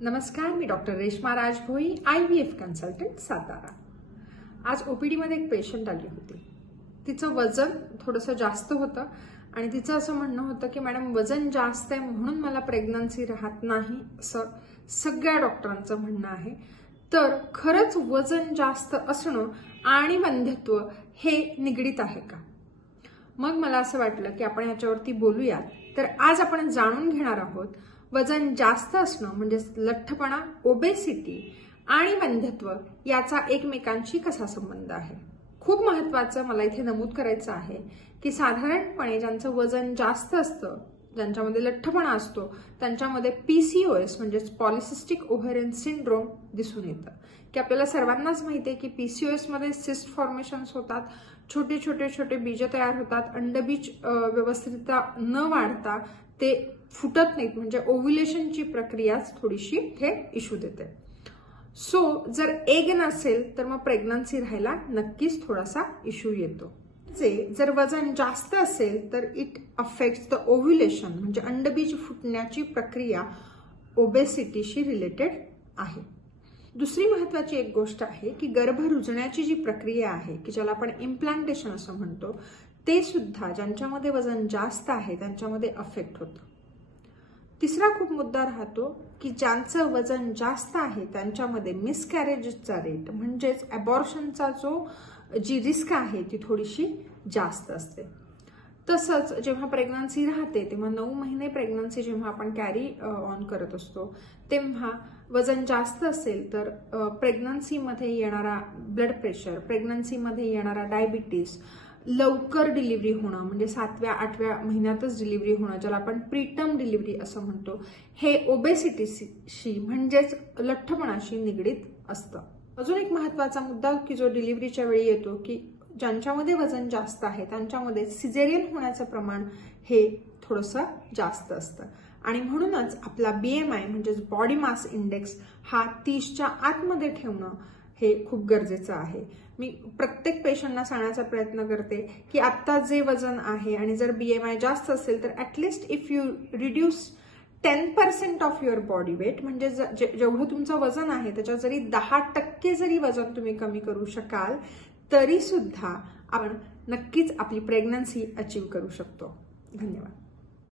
नमस्कार, मी doctor Reshma Rajbhoi, IVF consultant, Satara. आज OPD मध्ये एक पेशंट आली होती। तिचं वजन थोडंसं जास्त होतं आणि तिचं असं म्हणणं होतं की मॅडम वजन जास्त आहे म्हणून मला प्रेग्नन्सी राहत नाही, असं सगळ्या डॉक्टरांचं म्हणणं आहे। तर खरंच वजन जास्त असणं आणि वंध्यत्व हे निगडित आहे का? मग मला असं वाटलं की आपण याच्यावरती बोलूयात। तर आज आपण जाणून घेणार आहोत वजन जास्त असणं म्हणजे लठ्ठपणा, ओबेसिटी आणि वंध्यत्व याचा एकमेकांशी कसा संबंध आहे। खूप महत्त्वाचं मला इथे नमूद करायचं आहे की साधारणपणे ज्यांचं वजन जास्त असतं, ज्यांच्यामध्ये लठ्ठपणा असतो, त्यांच्यामध्ये PCOS म्हणजे पॉलिसिस्टिक ओव्हेरियन सिंड्रोम दिसून येतं। की आपल्याला सर्वांनाच माहिती आहे की PCOS मध्ये सिस्ट फॉर्मेशन्स होतात, छोटे छोटे बीज तयार होतात, अंडबीज व्यवस्थितरित्या न वाढता ते फुटत नाहीत, म्हणजे ओव्ह्युलेशनची प्रक्रियाच थोडीशी हे इश्यू देते। सो जर एग नसेल तर मग प्रेग्नन्सी राहायला नक्कीच थोडासा इश्यू येतो। जर वजन जास्त असेल तर इट अफेक्ट्स द ओव्ह्युलेशन म्हणजे अंडबीज फुटण्याची प्रक्रिया ओबेसिटीशी रिलेटेड आहे। दुसरी महत्त्वाची एक गोष्ट आहे की गर्भ रुजण्याची जी प्रक्रिया आहे की ज्याला आपण इम्प्लांटेशन असं म्हणतो, ते सुद्धा ज्यांच्यामध्ये वजन जास्त आहे त्यांच्यामध्ये अफेक्ट होतं। तिसरा खूप मुद्दा राहतो की ज्यांचं वजन जास्त आहे त्यांच्यामध्ये मिसकॅरेजचा रेट म्हणजेच अबॉर्शनचा जी रिस्क आहे ती थोडीशी जास्त असते। तसंच जेव्हा प्रेग्नन्सी राहते तेव्हा 9 महिने प्रेग्नन्सी जेव्हा आपण कॅरी ऑन करत असतो तेव्हा वजन जास्त असेल तर प्रेग्नन्सीमध्ये येणारा ब्लड प्रेशर, प्रेग्नन्सीमध्ये येणारा डायबिटीज, लवकर डिलिव्हरी होणं म्हणजे 7व्या 8व्या महिन्यातच डिलिव्हरी होणं, ज्याला आपण प्रीटर्म डिलिव्हरी असं म्हणतो, हे ओबेसिटीशी म्हणजेच लठ्ठपणाशी निगडित असतं। अजून एक महत्त्वाचा मुद्दा की जो डिलिव्हरीच्या वेळी येतो की ज्यांच्यामध्ये वजन जास्त आहे त्यांच्यामध्ये सिझेरियन होण्याचं प्रमाण हे थोडंसं जास्त असतं आणि म्हणूनच आपला BMI म्हणजेच बॉडी मास इंडेक्स हा 30च्या आतमध्ये ठेवणं हे खूप गरजेचं आहे। मी प्रत्येक पेशंटना सांगण्याचा प्रयत्न करते की आता जे वजन आहे आणि जर BMI जास्त असेल तर at least if you reduce 10% of your body weight म्हणजे जेवढं तुमचं वजन आहे त्याच्यात जरी 10% जरी वजन तुम्ही कमी करू शकाल तरी सुद्धा आपण नक्कीच आपली प्रेग्नन्सी अचीव करू शकतो। धन्यवाद।